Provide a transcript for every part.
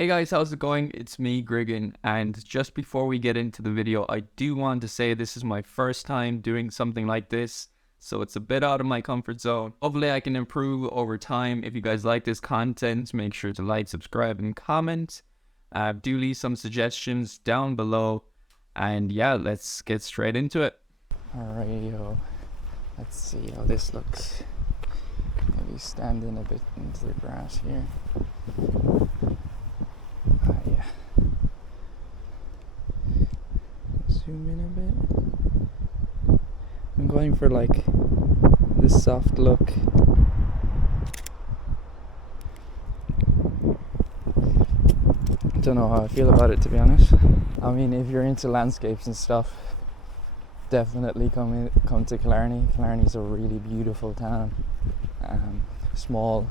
Hey guys, how's it going? It's me, Griggen, and just before we get into the video, I do want to say this is my first time doing something like this, so it's a bit out of my comfort zone. Hopefully I can improve over time. If you guys like this content, make sure to like, subscribe, and comment. Do leave some suggestions down below, and yeah, let's get straight into it. Alright, let's see how this looks. Maybe stand in a bit into the grass here. Yeah. Zoom in a bit. I'm going for like this soft look. Don't know how I feel about it, to be honest. I mean, if you're into landscapes and stuff, definitely come to Killarney. Killarney's a really beautiful town. Small,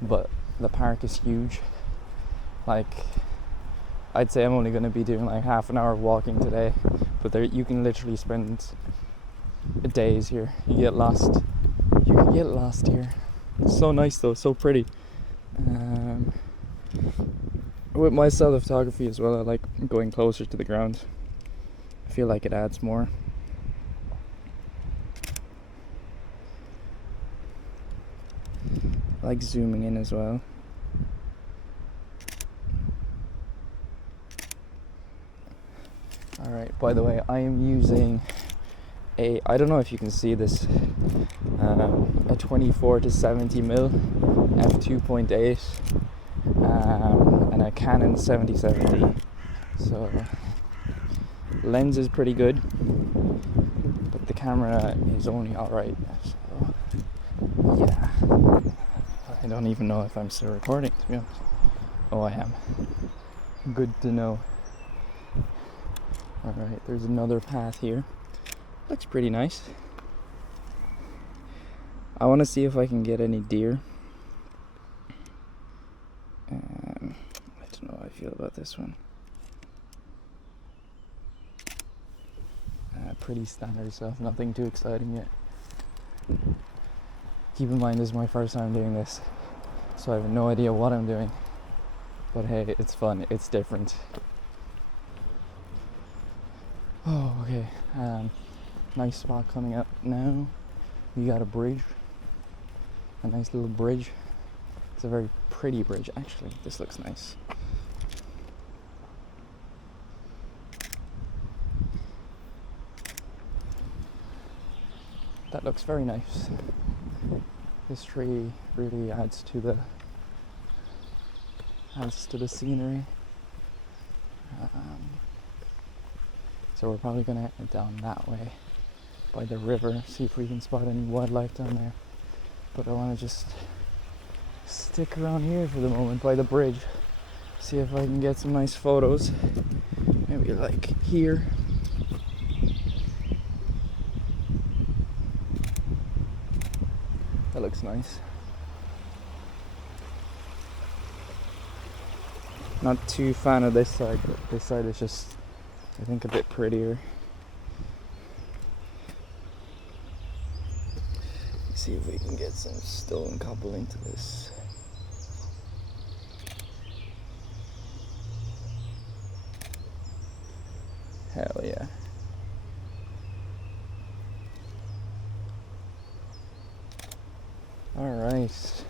but the park is huge. Like, I'd say I'm only going to be doing like half an hour of walking today, but there you can literally spend days here. You get lost here. It's so nice though, so pretty. With my style of photography as well, I like going closer to the ground. I feel like it adds more. I like zooming in as well. Alright, by the way, I am using I don't know if you can see this, a 24 to 70 mil f2.8 and a Canon 7070. So lens is pretty good, but the camera is only alright. So yeah, I don't even know if I'm still recording, to be honest. Oh, I am. Good to know. Alright, there's another path here. Looks pretty nice. I want to see if I can get any deer. I don't know how I feel about this one. Pretty standard stuff, nothing too exciting yet. Keep in mind this is my first time doing this, so I have no idea what I'm doing. But hey, it's fun, it's different. Oh, okay. Nice spot coming up now. We got a bridge. A nice little bridge. It's a very pretty bridge, actually. This looks nice. That looks very nice. This tree really adds to the scenery. So we're probably gonna head down that way by the river, see if we can spot any wildlife down there. But I want to just stick around here for the moment by the bridge, see if I can get some nice photos. Maybe like here. That looks nice. Not too fan of this side, but this side is just, I think, a bit prettier. Let's see if we can get some stone couple into this. Hell yeah. Alright.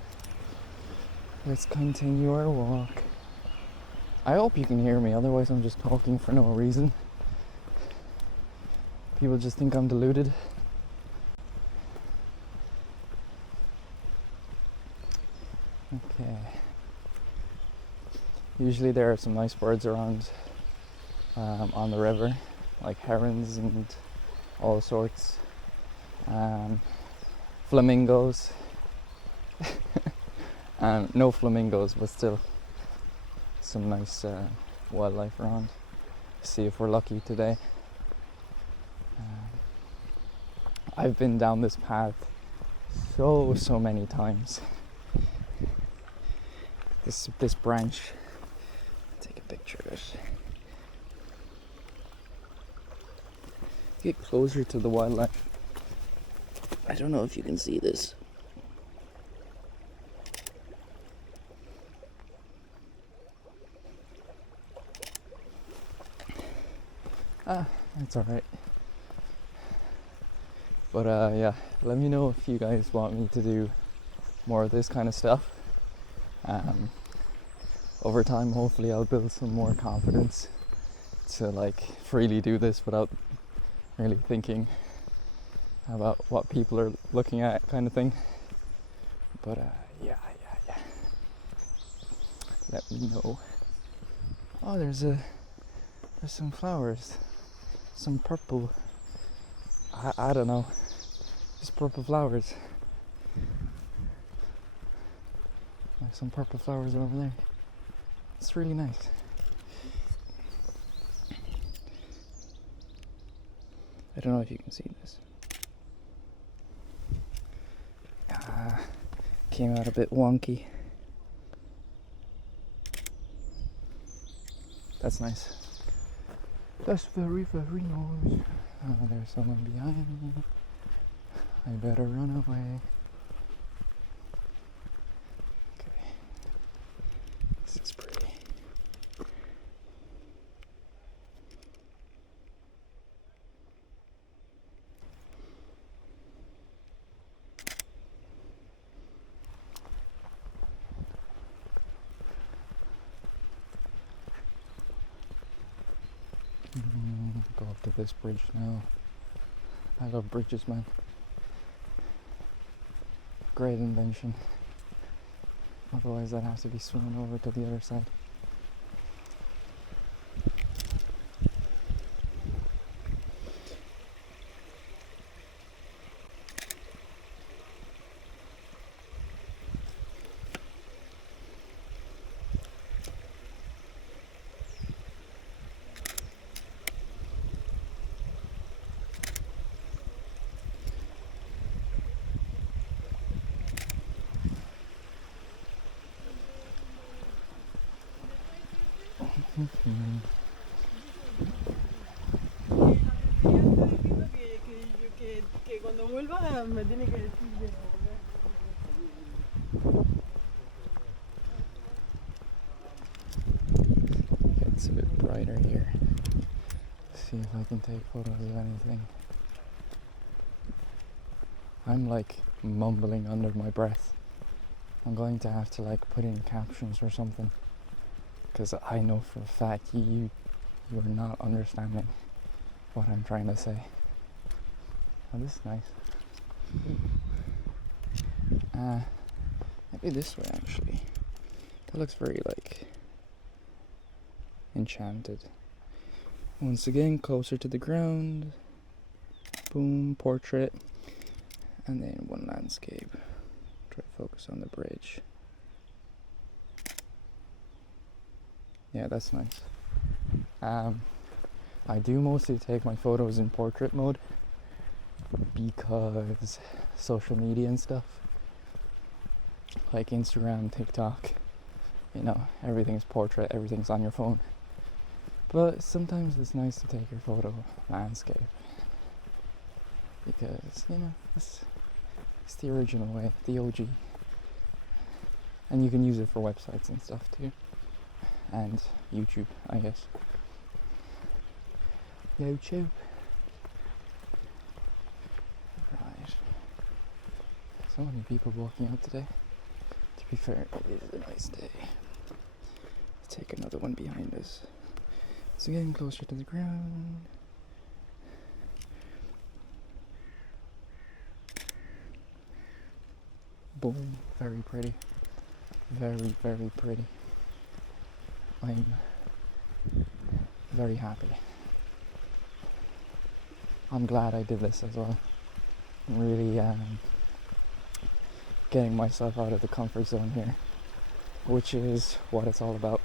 Let's continue our walk. I hope you can hear me, otherwise I'm just talking for no reason. People just think I'm deluded. Okay. Usually there are some nice birds around on the river, like herons and all sorts. Flamingos. No flamingos, but still some nice wildlife around. See if we're lucky today. I've been down this path so many times. This branch. Take a picture of it. Get closer to the wildlife. I don't know if you can see this. It's alright. But yeah, let me know if you guys want me to do more of this kind of stuff. Over time, hopefully I'll build some more confidence to like freely do this without really thinking about what people are looking at, kind of thing. But yeah. Let me know. Oh, there's some flowers, some purple. I don't know, just purple flowers. Like some purple flowers over there. It's really nice. I don't know if you can see this. Came out a bit wonky. That's nice. That's very, very nice. Oh, there's someone behind me. I better run away. Okay. This is pretty. Go up to this bridge now. I love bridges, man. Great invention. Otherwise I'd have to be swimming over to the other side. Que cuando vuelva me tiene que decir de It's a bit brighter here. See if I can take photos of anything. I'm like mumbling under my breath. I'm going to have to like put in captions or something, because I know for a fact you are not understanding what I'm trying to say. Oh, this is nice. Maybe this way actually. That looks very like enchanted. Once again, closer to the ground. Boom, portrait. And then one landscape. Try to focus on the bridge. Yeah, that's nice. I do mostly take my photos in portrait mode because social media and stuff, like Instagram, TikTok, you know, everything's portrait, everything's on your phone. But sometimes it's nice to take your photo landscape because, you know, it's the original way, the OG. And you can use it for websites and stuff too. And YouTube, I guess. YouTube. Right. So many people walking out today. To be fair, it is a nice day. Let's take another one behind us. So getting closer to the ground. Boom, very pretty. Very, very pretty. I'm very happy. I'm glad I did this as well. I'm really getting myself out of the comfort zone here, which is what it's all about.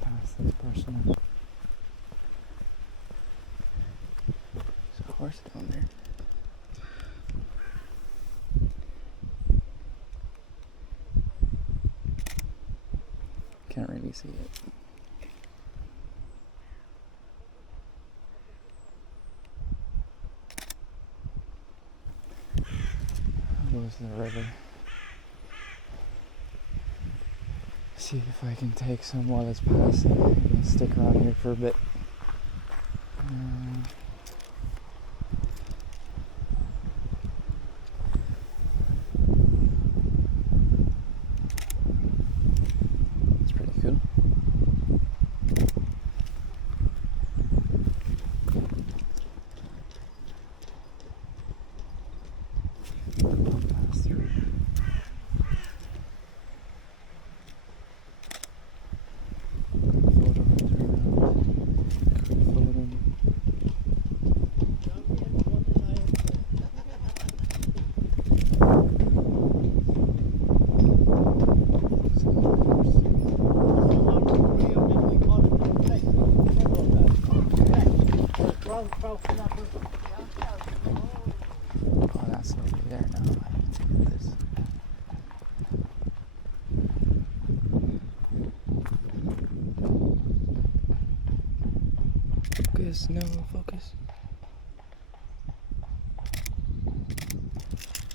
Past this person. There's a horse down there. see it. Goes the river. See if I can take some while it's passing. I'm gonna stick around here for a bit. It's pretty cool. Pass through. Oh, that's lovely there now. I need to get this. Focus, no focus.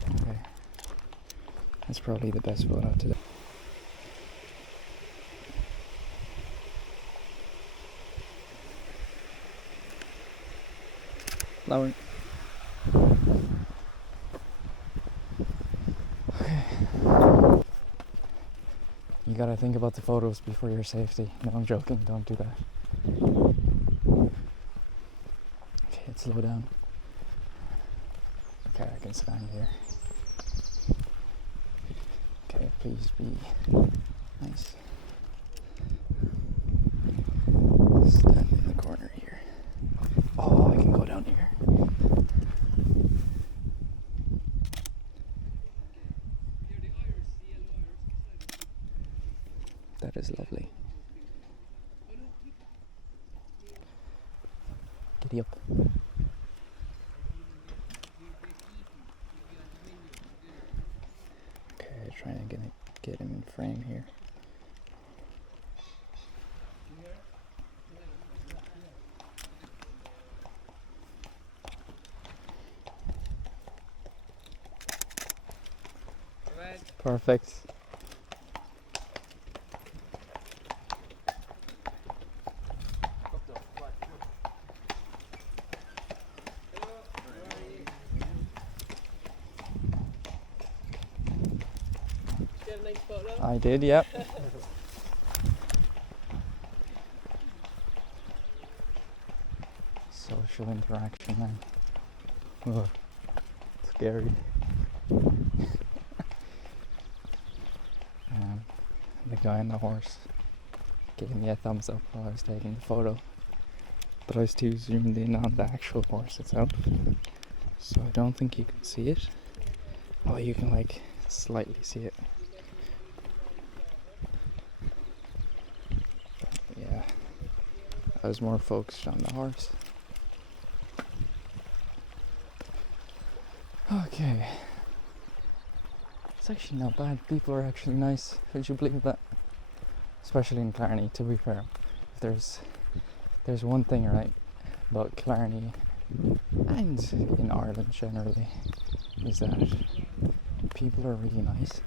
Okay. That's probably the best photo today. Lower. Okay. You gotta think about the photos before your safety. No, I'm joking, don't do that. Okay, it's slow down. Okay, I can stand here. Okay, please be nice. Stand in the corner here. Oh, I can go down here. That is lovely. Giddy up. Okay, trying to get him in frame here. Perfect. Nice photo. I did, yep. Social interaction, man. Oh, scary. The guy on the horse gave me a thumbs up while I was taking the photo, but I was too zoomed in on the actual horse itself, so I don't think you can see it. Oh, you can like slightly see it. But yeah, I was more focused on the horse. Okay. It's actually not bad. People are actually nice. Would you believe that? Especially in Killarney, to be fair. If there's one thing right about Killarney and in Ireland generally, is that people are really nice.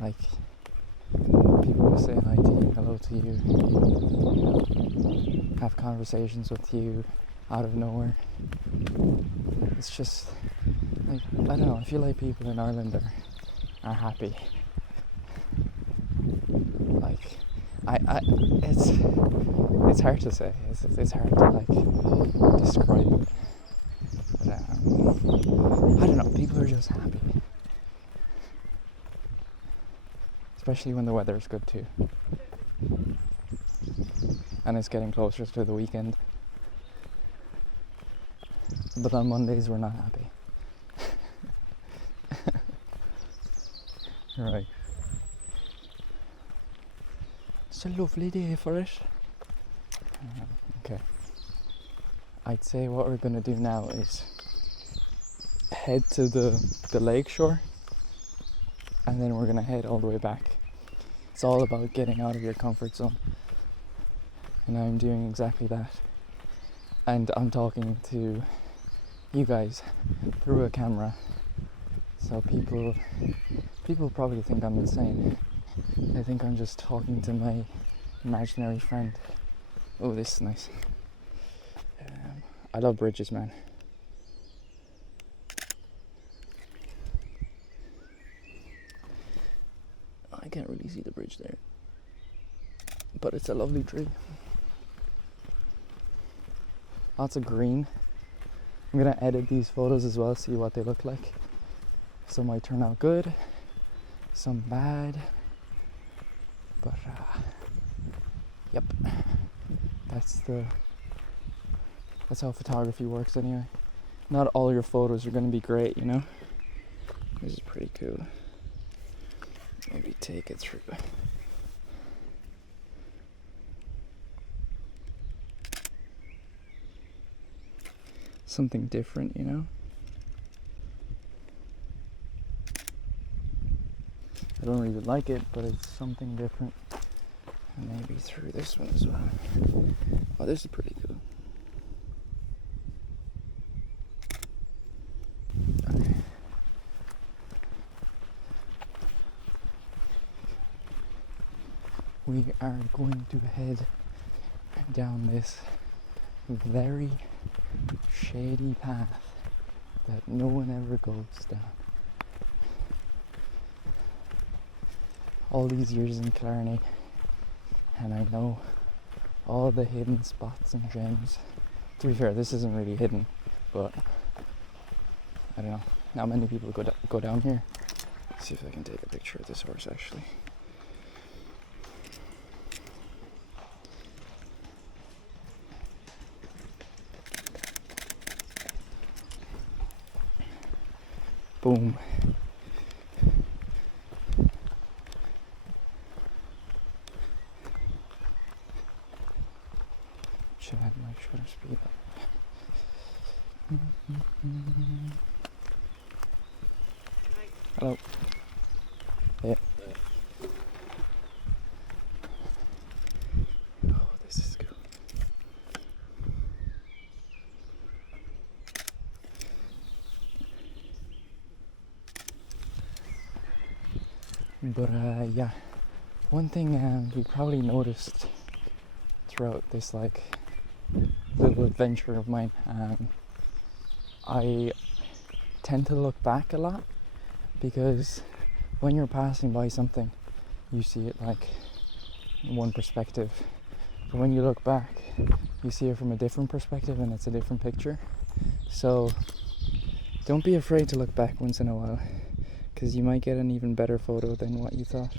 Like, people will say hi to you, hello to you, have conversations with you out of nowhere. It's just like, I don't know, I feel like people in Ireland are happy. Like, it's hard to say. It's hard to like describe it. But, I don't know. People are just happy, especially when the weather is good too, and it's getting closer to the weekend. But on Mondays we're not happy. Right. It's a lovely day for it. Okay. I'd say what we're gonna do now is head to the lake shore, and then we're gonna head all the way back. It's all about getting out of your comfort zone. And I'm doing exactly that. And I'm talking to you guys through a camera. So people probably think I'm insane. They think I'm just talking to my imaginary friend. Oh, this is nice. I love bridges, man. I can't really see the bridge there, but it's a lovely tree. Lots of green. I'm gonna edit these photos as well, see what they look like. Some might turn out good, some bad, but yep, that's how photography works anyway. Not all your photos are gonna be great, you know. This is pretty cool. Maybe take it through. Something different, you know. I don't really like it, but it's something different. And maybe through this one as well. Oh, this is pretty cool. Okay. We are going to head down this very shady path that no one ever goes down. All these years in Killarney, and I know all the hidden spots and gems. To be fair, this isn't really hidden, but I don't know. Not many people go down here. Let's see if I can take a picture of this horse actually. Boom. Should have my shutter speed up. Hello. Yeah. Oh, this is cool. But yeah, one thing you probably noticed throughout this like little adventure of mine, I tend to look back a lot, because when you're passing by something you see it like in one perspective, but when you look back you see it from a different perspective and it's a different picture. So don't be afraid to look back once in a while, because you might get an even better photo than what you thought,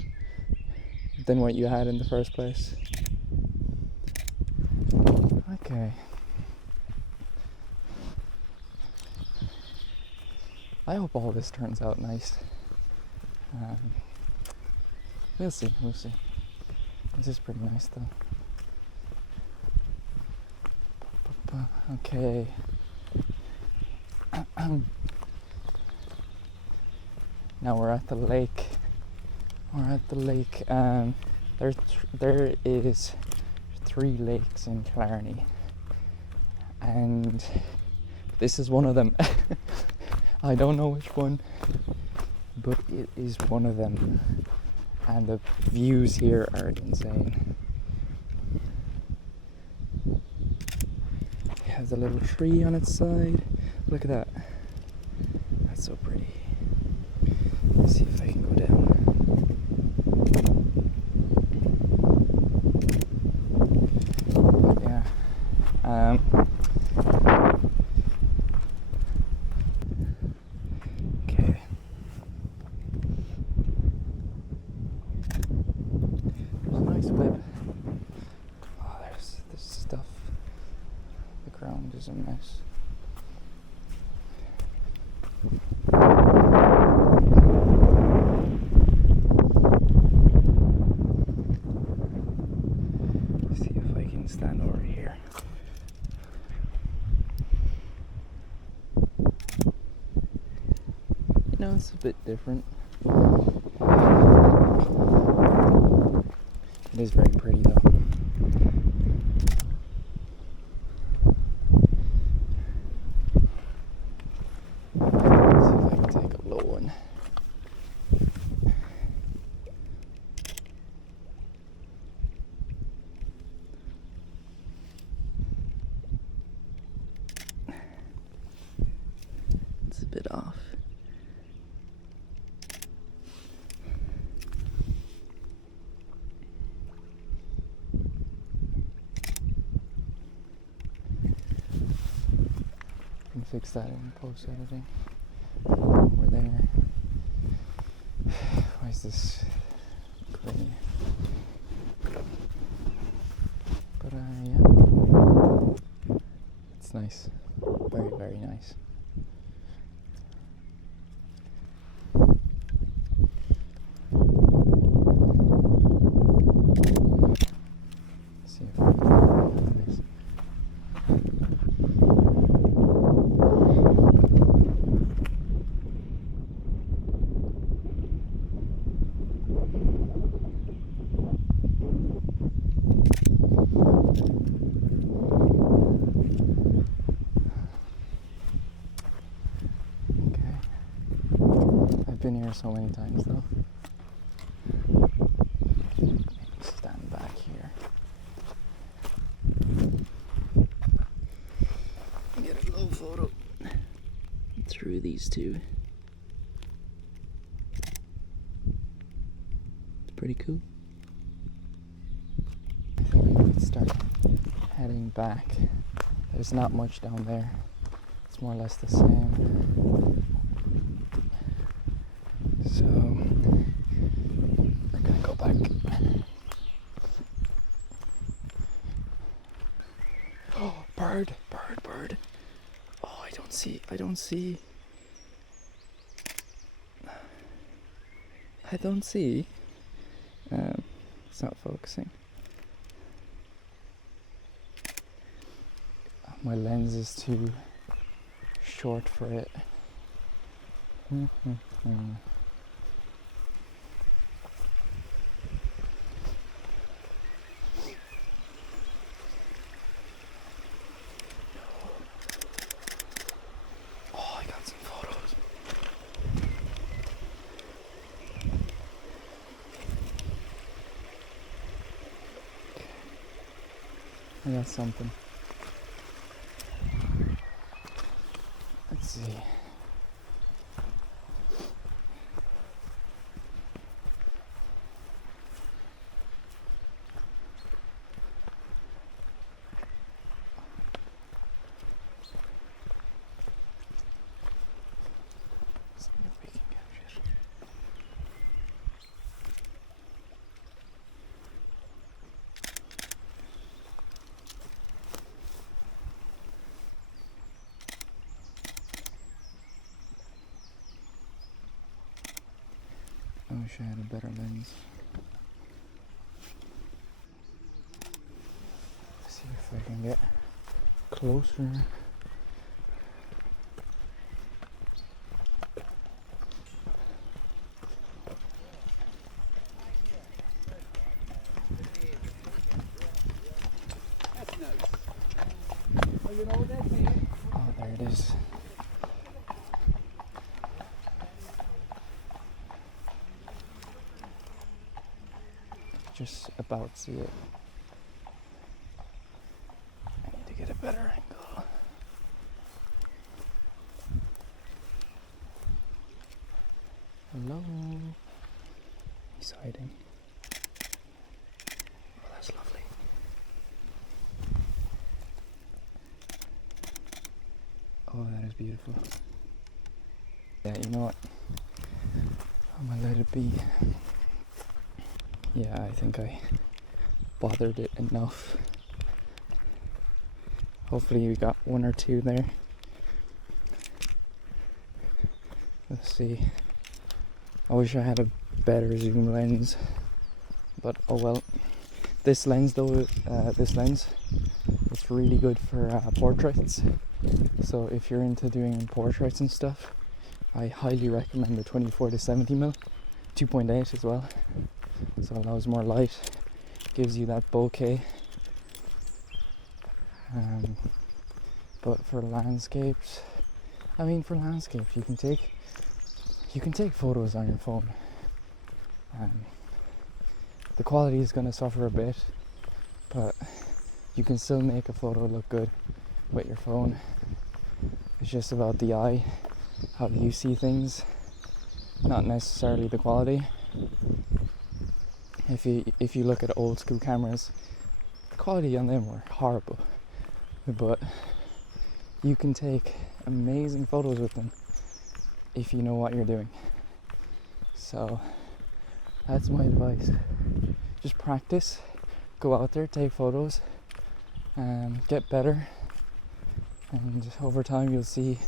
than what you had in the first place. Okay. I hope all this turns out nice. We'll see. This is pretty nice though. Okay. Now we're at the lake. There is 3 lakes in Killarney, and this is one of them. I don't know which one, but it is one of them, and the views here are insane. It has a little tree on its side. Look at that. That's so pretty. Let's see if I can go down. But yeah. Okay. There's a nice whip. Oh, there's this stuff. The ground is a mess. Stand over here. You know, it's a bit different. It is very pretty though. Let's see if I can take a low one. It's a bit off. Fix that in post editing. We're there. Why is this gray? But yeah, it's nice. Very, very nice. Let's see if we can do this. Been here so many times though. Stand back here. Get a low photo through these two. It's pretty cool. I think we might start heading back. There's not much down there. It's more or less the same. So we're gonna go back. Oh, bird. Oh, I don't see. It's not focusing. My lens is too short for it. I got something. Let's see. See if we can capture it. I wish I had a better lens. Let's see if I can get closer. Oh, there it is. Just about see it. I need to get a better angle. Hello. He's hiding. Oh, that's lovely. Oh, that is beautiful. Yeah, you know what? I'm gonna let it be. Yeah, I think I bothered it enough. Hopefully we got one or two there. Let's see. I wish I had a better zoom lens, but oh well. This lens though, it's really good for portraits. So if you're into doing portraits and stuff, I highly recommend the 24 to 70mm, 2.8 as well. So it allows more light. gives you that bokeh. But for landscapes, I mean, for landscapes, you can take photos on your phone. The quality is going to suffer a bit, but you can still make a photo look good with your phone. It's just about the eye, how you see things, not necessarily the quality. If you look at old school cameras, the quality on them were horrible, but you can take amazing photos with them if you know what you're doing. So that's my advice. Just practice, go out there, take photos, get better, and over time you'll see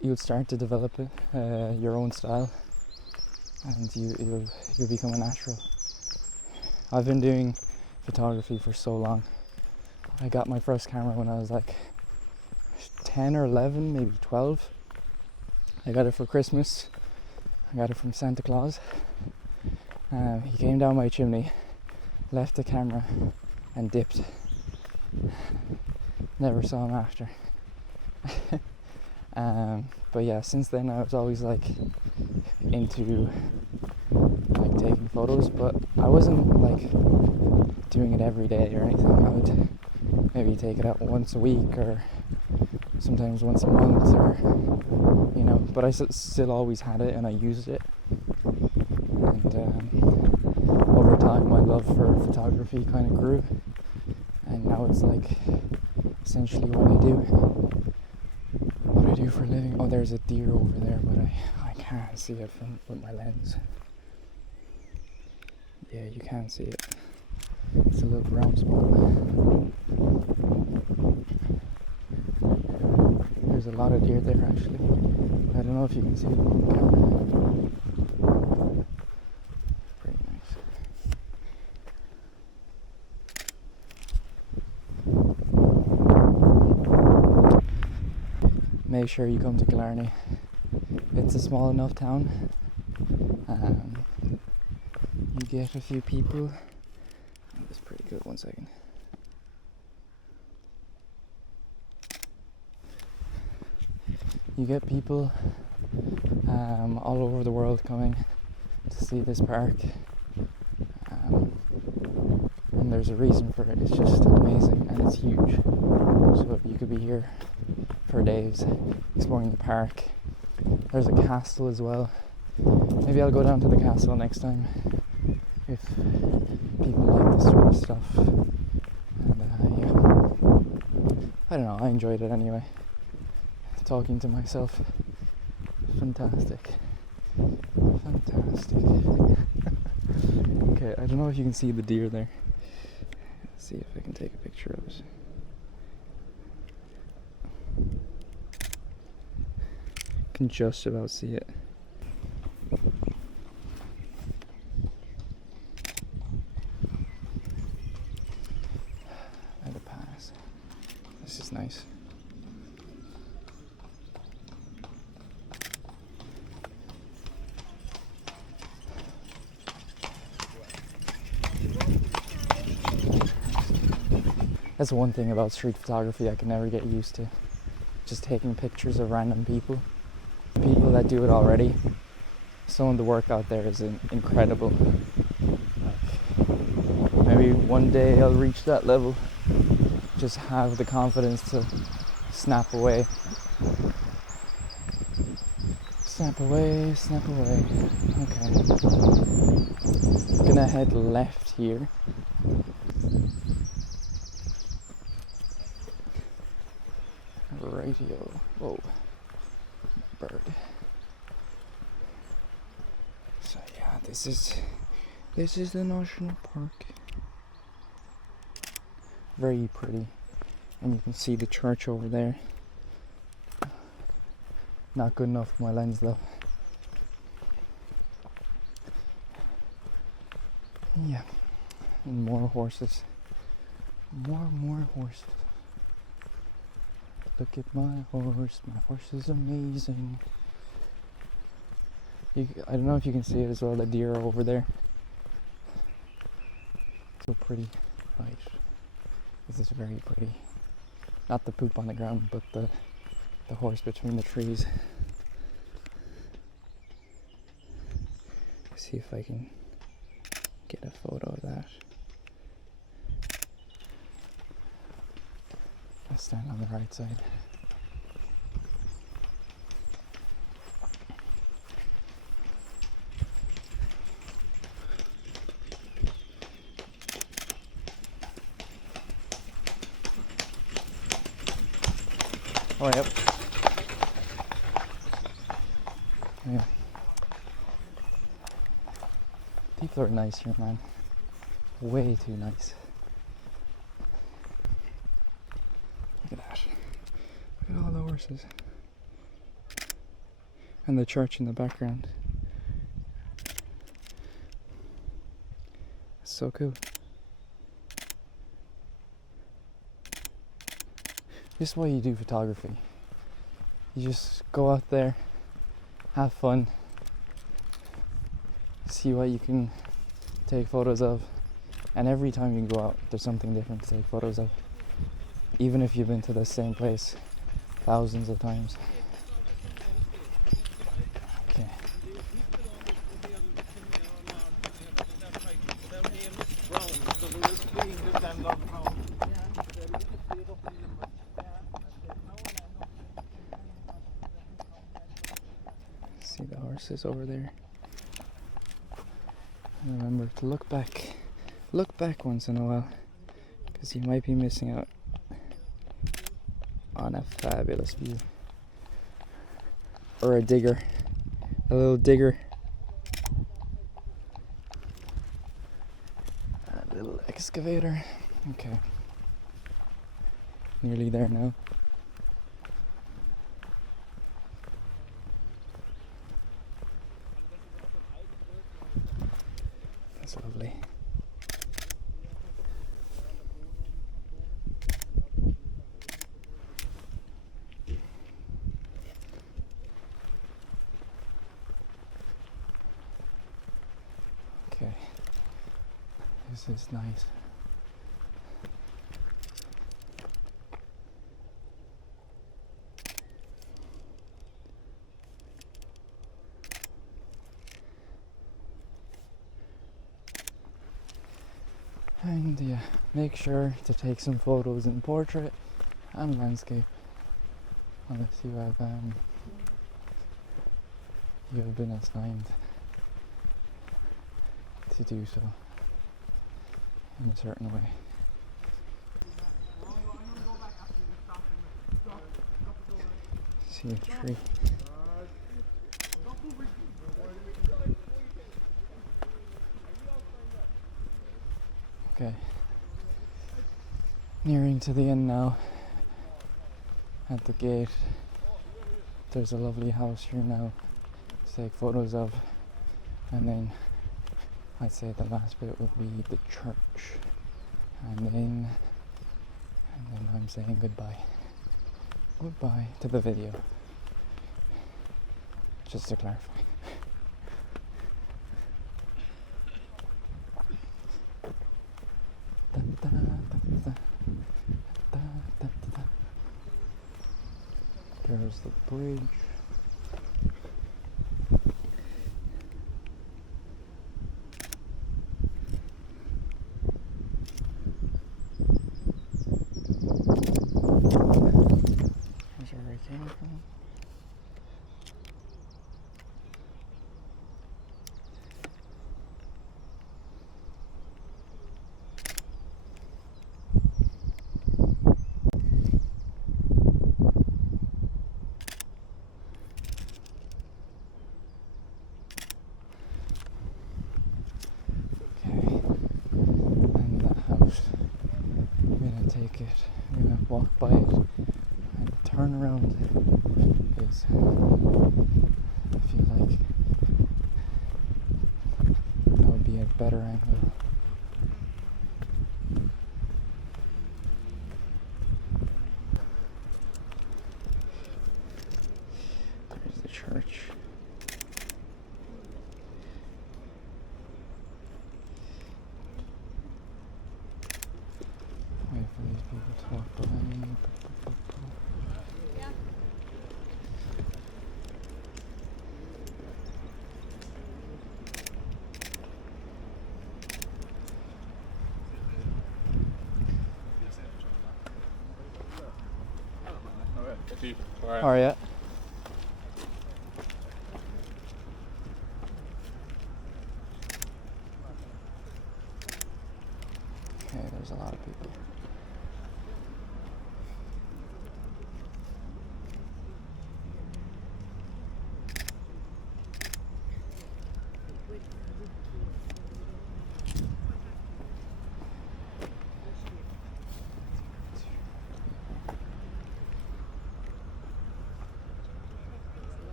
you'll start to develop your own style, and you'll become a natural. I've been doing photography for so long. I got my first camera when I was like 10 or 11, maybe 12. I got it for Christmas. I got it from Santa Claus. He came down my chimney, left the camera, and dipped. Never saw him after. But yeah, since then I was always like into like taking photos, but I wasn't like doing it every day or anything. I would maybe take it out once a week or sometimes once a month, or you know, but I still always had it and I used it. And over time my love for photography kind of grew, and now it's like essentially what I do for a living. Oh, there's a deer over there, but I can't see it with my lens. Yeah, you can't see it. It's a little brown spot. There's a lot of deer there actually. I don't know if you can see them on the camera. Pretty nice. Make sure you come to Killarney. It's a small enough town. You get a few people. Oh, that's pretty good. 1 second. You get people all over the world coming to see this park, and there's a reason for it. It's just amazing and it's huge, so you could be here for days exploring the park. There's a castle as well. Maybe I'll go down to the castle next time if people like this sort of stuff. And yeah, I don't know, I enjoyed it anyway. Talking to myself. Fantastic. Okay, I don't know if you can see the deer there. Let's see if I can take a picture of it. Can just about see it. Let it pass. This is nice. That's one thing about street photography I can never get used to. Just taking pictures of random people. People that do it already. Some of the work out there is incredible. Like, maybe one day I'll reach that level. Just have the confidence to snap away. Snap away, snap away. Okay. I'm gonna head left here. Radio. Whoa. Bird. So yeah, this is the national park. Very pretty. And you can see the church over there. Not good enough for my lens though. Yeah. And more horses. More horses. Look at my horse is amazing. I don't know if you can see it as well, the deer are over there. So pretty, right? This is very pretty. Not the poop on the ground, but the horse between the trees. See if I can get a photo of that. I'll stand on the right side. Oh, yep. Yeah. People are nice here, man. Way too nice. Look at that. Look at all the horses. And the church in the background. It's so cool. This is why you do photography. You just go out there, have fun, see what you can take photos of, and every time you go out there's something different to take photos of, even if you've been to the same place thousands of times. Okay. See the horses over there. And remember to look back once in a while, because you might be missing out on a fabulous view. Or a digger, a little digger, a little excavator. Okay, nearly there now. That's lovely. Okay, this is nice. And yeah, make sure to take some photos in portrait and landscape, unless you have been assigned to do so in a certain way. See a tree. Okay, nearing to the end now. At the gate, there's a lovely house here now to take photos of, and then I'd say the last bit would be the church, and then I'm saying goodbye to the video, just to clarify. There's the bridge. Here's where I came from. I'm gonna walk by it and turn around, because I feel like that would be a better angle. There's the church. How are you? Okay, there's a lot of people.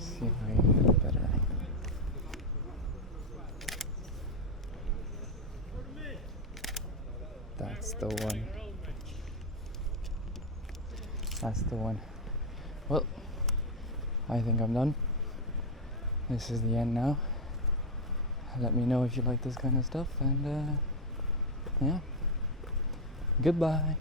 See if I can get a better angle. That's the one. That's the one. Well, I think I'm done. This is the end now. Let me know if you like this kind of stuff, and yeah. Goodbye.